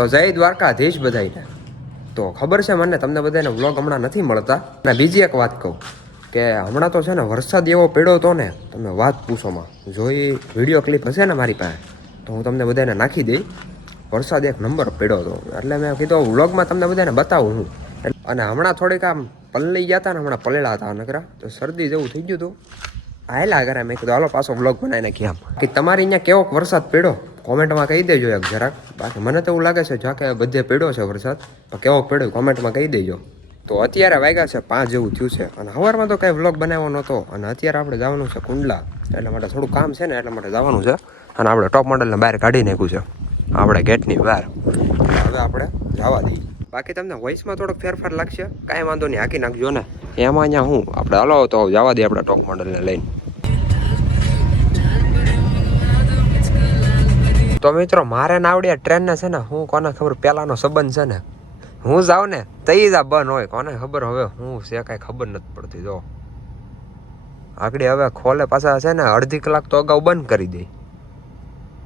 તો જય દ્વારકાધીશ બધાઈને. તો ખબર છે મને તમને બધાને વ્લોગ હમણાં નથી મળતા. અને બીજી એક વાત કહું કે હમણાં તો છે ને વરસાદ એવો પડ્યો હતો ને તમે વાત પૂછોમાં. જો એ વિડીયો ક્લિપ હશે ને મારી પાસે તો હું તમને બધાને નાખી દઈ. વરસાદ એક નંબર પડ્યો હતો એટલે મેં કીધું વ્લોગમાં તમને બધાને બતાવું હું. અને હમણાં થોડીક આમ પલળી ગયા હતા ને હમણાં પલળ્યા હતા નકરા તો શરદી જેવું થઈ ગયું હતું. આયલા ઘરે મેં કીધું હાલો પાછો વ્લોગ બનાવી નાખી. આમ કે તમારી અહીંયા કેવો વરસાદ પડ્યો કોમેન્ટમાં કહી દેજો એક જરાક. બાકી મને તો એવું લાગે છે જાકે બધે પડ્યો છે વરસાદ, તો કેવો પડ્યો કોમેન્ટમાં કહી દેજો. તો અત્યારે વાગ્યા છે 5 જેવું થયું છે અને સવારમાં તો કાંઈ વ્લોગ બનાવવાનો નહોતો અને અત્યારે આપણે જવાનું છે કુંડલા. એટલા માટે થોડું કામ છે ને એટલા માટે જવાનું છે અને આપણે ટોપ મોડલને બહાર કાઢી નાખ્યું છે આપણે ગેટની બહાર. હવે આપણે જવા દઈએ. બાકી તમને વોઇસમાં થોડોક ફેરફાર લાગશે, કાંઈ વાંધો નહીં, હાકી નાખજો ને. એમાં અહીંયા હું આપણે હાલો તો જવા દઈએ આપણે ટોપ મોડલને લઈને. તો મિત્રો મારે ના આવડે ટ્રેનને છે ને હું કોને ખબર પહેલાનો સંબંધ છે ને હું જાઉં ને તઈ જ આ બંધ હોય કોને ખબર. હવે હું છે કાંઈ ખબર નથી પડતી. જો આગળ હવે ખોલે પાછા છે ને અડધી કલાક તો અગાઉ બંધ કરી દે,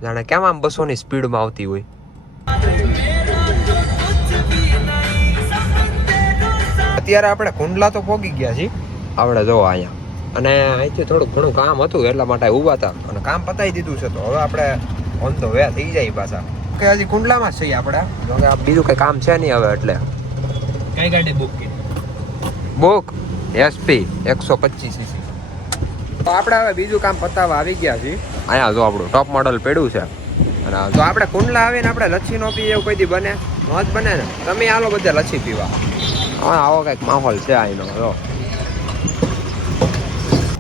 જાણે કેમ આમ 200ની સ્પીડમાં આવતી હોય. અત્યારે આપણે કુંડલા તો પહોંચી ગયા છીએ આપણે જો અહીંયા. અને અહીંથી થોડુંક ઘણું કામ હતું એટલા માટે ઊભા હતા અને કામ પતાવી દીધું છે. તો હવે આપણે ઓન ધ વે થઈ જાય પાછા કે હજી કુંડલામાં જ છીએ આપણે. જોકે બીજું કંઈ કામ છે નહીં હવે. એટલે કઈ ગાડી બુક કરી? Book SP 125cc. તો આપણે હવે બીજું કામ પતાવવા આવી ગયા છીએ. અહીંયા જો આપણું ટોપ મોડલ પડ્યું છે. અને જો આપણે કુંડલા આવીને આપણે લચ્છી નો પીએ એવું કોઈ દી બને ન જ બને ને. તમે આલો બધે લચ્છી પીવા. હા આવો કંઈક માહોલ છે અહીંનો. જો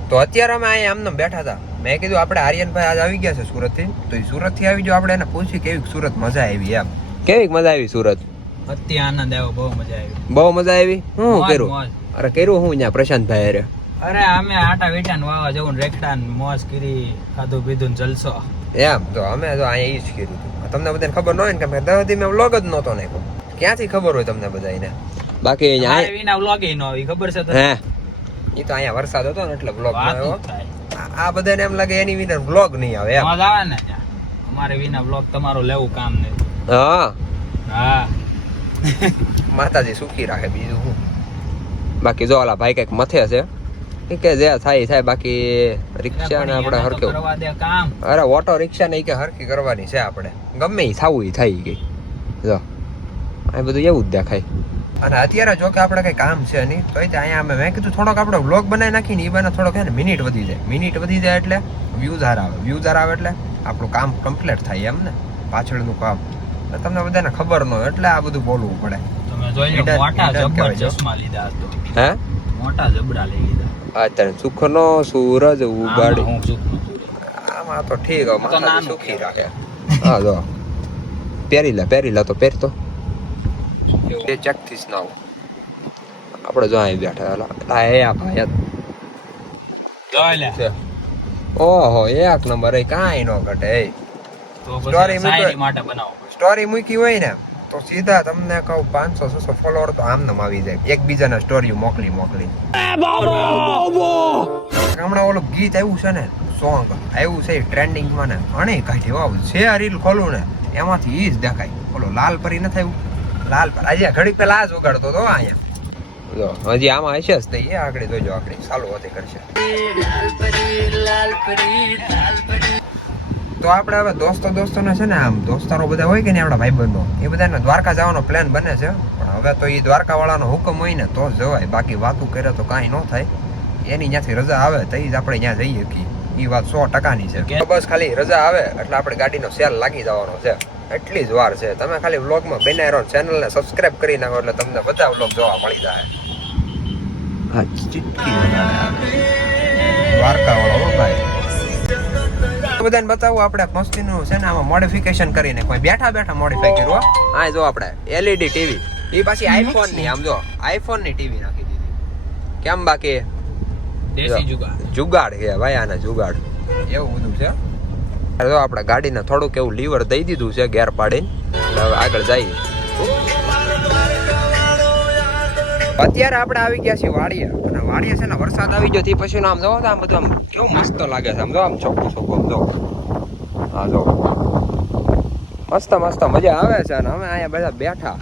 તો અત્યારે અમે અહીંયા આમને બેઠા હતા. મેં કીધું આપણે આર્યનભાઈ આજ આવી ગયા છે સુરતથી, તો એ સુરતથી આવી જો આપણે એને પૂછી કેવી સુરત મજા આવી એમ. કેવી મજા આવી સુરત? અતિ આનંદ આવ્યો, બહુ મજા આવી. બહુ મજા આવી. શું કર્યું? અરે કર્યું હું અહીંયા પ્રશાંતભાઈ અરે અમે આટા વેટા ને વાવા જવું રેખડા ને મોજ કરી, ખાધું પીધું ને જલસો એમ. તો અમે તો અહીંયા ઈ જ કર્યું હતું. તમને બધાને ખબર ન હોય ને કે મેં 10 દી મેં વ્લોગ જ નહોતો નાખ્યો. ક્યાંથી ખબર હોય તમને બધાને? બાકી અહીંયા વિના વ્લોગ ય ન આવી ખબર છે હે. એ તો અહીંયા વરસાદ હતો ને એટલે વ્લોગ આવ્યો. આ બધાને એમ લાગે એની વિના વ્લોગ નહીં આવે એમ. આવે ને અમારે વિના વ્લોગ તમારું લેવું કામ નહીં. હા હા માતાજી સુખી રાખે બીજું હું. બાકી જો ઓલા ભાઈ કઈક મથે છે કે જે થાય બાકી રિક્ષા ને આપણે હરકે કરવા દે કામ. અરે ઓટો રિક્ષા ને કે હરકી કરવાની છે આપણે, ગમે ઈ થાવું ઈ થઈ ગઈ. જો આ બધું એવું જ દેખાય. અને અત્યારે જો કે આપણે કઈ કામ છે નહીં તો અહીંયા મેં કીધું થોડોક આપણે વ્લોગ બનાવી નાખીને એ બને થોડોક છે ને મિનિટ વધી જાય એટલે વ્યૂઝ આવે એટલે આપણું કામ કમ્પ્લીટ થાય એમ ને પાછળનું કામ. તમને બધાને ખબર ન હોય એટલે આ બધું બોલવું પડે. તમે જોઈ લો મોટા જબર ચશ્મા લીધા હતો. હે મોટા જબડા લઈ લીધા. અત્યારે સુખનો સૂરજ ઉગાડી. હું સુખ આમાં તો ઠીક માતાજી સુખી રાખે. હા જો પહેરી લે તો પહેરતો એ ચેક થી સ્નાવ આપણે જો અહીં બેઠા આ ભાઈ જોઈ લે. ઓહો એક નંબર. કાંઈ નો ઘટે. સ્ટોરી મૂકી હોય ને તો સીધા તમને કહું 500-600 ફોલોવર તો આમ આવી જાય એકબીજાના સ્ટોરી મોકલી. હમણાં ઓલું ગીત આવ્યું છે ને, સોંગ આવ્યું છે ટ્રેન્ડિંગમાં ને ઘણી કાઢી આવું છે. રીલ ખોલું ને એમાંથી ઈ જ દેખાય. ઓલો લાલ પરી ન થયું લાલ પર આજે ઘડીક પેલા આ જ ઉગાડતો હતો અહીંયા. હજી આમાં હશે જ નહીં. આગળ જોજો આગળ ચાલુ હોતી કરશે. તો આપણે હવે દોસ્તોને છે ને આમ દોસ્તારો બધા હોય કે ને આપણા ભાઈબંધો એ બધાને દ્વારકા જવાનો પ્લાન બને છે. પણ હવે તો એ દ્વારકા વાળાનો હુકમ હોય ને તો જ જવાય. બાકી વાતું કરે તો કાંઈ ન થાય. એની ત્યાંથી રજા આવે તો જ આપણે ત્યાં જઈએ શકીએ. એ વાત 100%ની છે. બસ ખાલી રજા આવે એટલે આપણે ગાડીનો સેલ લાગી જવાનો છે. એટલી જ વાર છે. તમે ખાલી વ્લોગમાં બન્યા રહો, ચેનલને સબસ્ક્રાઇબ કરી નાખો એટલે તમને બધા વ્લોગ જોવા મળી જાય. દ્વારકા વાળો ભાઈ બધાને બતાવું આપણે મસ્તીનું છે ને આમાં મોડિફિકેશન કરીને કોઈ બેઠા મોડિફાઈ કર્યું. હા જો આપણે LED ટીવી એ પાછી આઈફોન ની. આમ જો આઈફોન ની ટીવી નાખી દીધી. કેમ બાકી દેશી જુગાડ છે ભાઈ, આના જુગાડ એવું બધું છે. જો આપણે ગાડીને થોડુંક એવું લીવર દઈ દીધું છે ગેર પાડીને. હવે આગળ જઈએ. અત્યારે આપણે આવી ગયા છીએ વાડીએ. અને વાડીએ છે ને વરસાદ આવી ગયો તે પછી આમ જો આમ બધું આમ કેવું મસ્ત લાગે છે. આમ જો આમ ચોખ્ખું આમ જો. હા જો મસ્ત મસ્ત મજા આવે છે અને અમે અહીંયા બધા બેઠા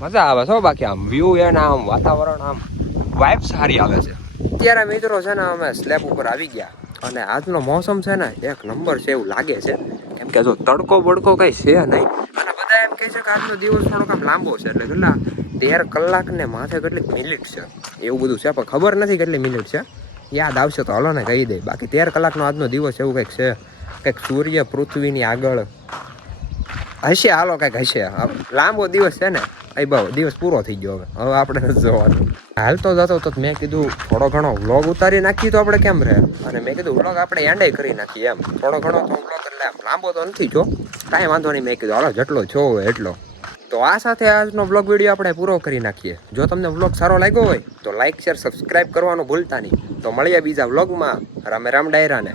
મજા આવે છે હો. બાકી આમ વ્યૂ એને આમ વાતાવરણ આમ વાઇબ સારી આવે છે. અત્યારે મિત્રો છે ને અમે સ્લેબ ઉપર આવી ગયા અને આજનો મોસમ છે ને એક નંબર છે એવું લાગે છે. કેમ કે જો તડકો બડકો કઈ છે નહીં અને બધા એમ કહે છે કે આજનો દિવસ થોડોક આમ લાંબો છે. એટલે કેટલા 13 કલાક ને માથે કેટલીક મિનિટ છે એવું બધું છે, પણ ખબર નથી કેટલી મિનિટ છે. યાદ આવશે તો હલો ને કહી દે. બાકી 13 કલાકનો આજનો દિવસ એવું કંઈક છે. કંઈક સૂર્ય પૃથ્વીની આગળ હશે, હાલો કંઈક હશે. લાંબો દિવસ છે ને એ બહુ દિવસ પૂરો થઈ ગયો. હવે આપણે નથી જોવાનું. હાલતો જતો તો મેં કીધું થોડો ઘણો વ્લોગ ઉતારી નાખીએ તો આપણે કેમ રહે. અને મેં કીધું વ્લોગ આપણે એન્ડે કરી નાખીએ એમ. થોડો ઘણો તો વ્લોગ એટલે લાંબો તો નથી જો, કાંઈ વાંધો નહીં. મેં કીધું હાલો જેટલો છો એટલો. તો આ સાથે આજનો વ્લોગ વિડીયો આપણે પૂરો કરી નાખીએ. જો તમને વ્લોગ સારો લાગ્યો હોય તો લાઇક શેર સબસ્ક્રાઇબ કરવાનું ભૂલતા નહીં. તો મળીએ બીજા વ્લોગમાં. રામે રામ ડાયરાને.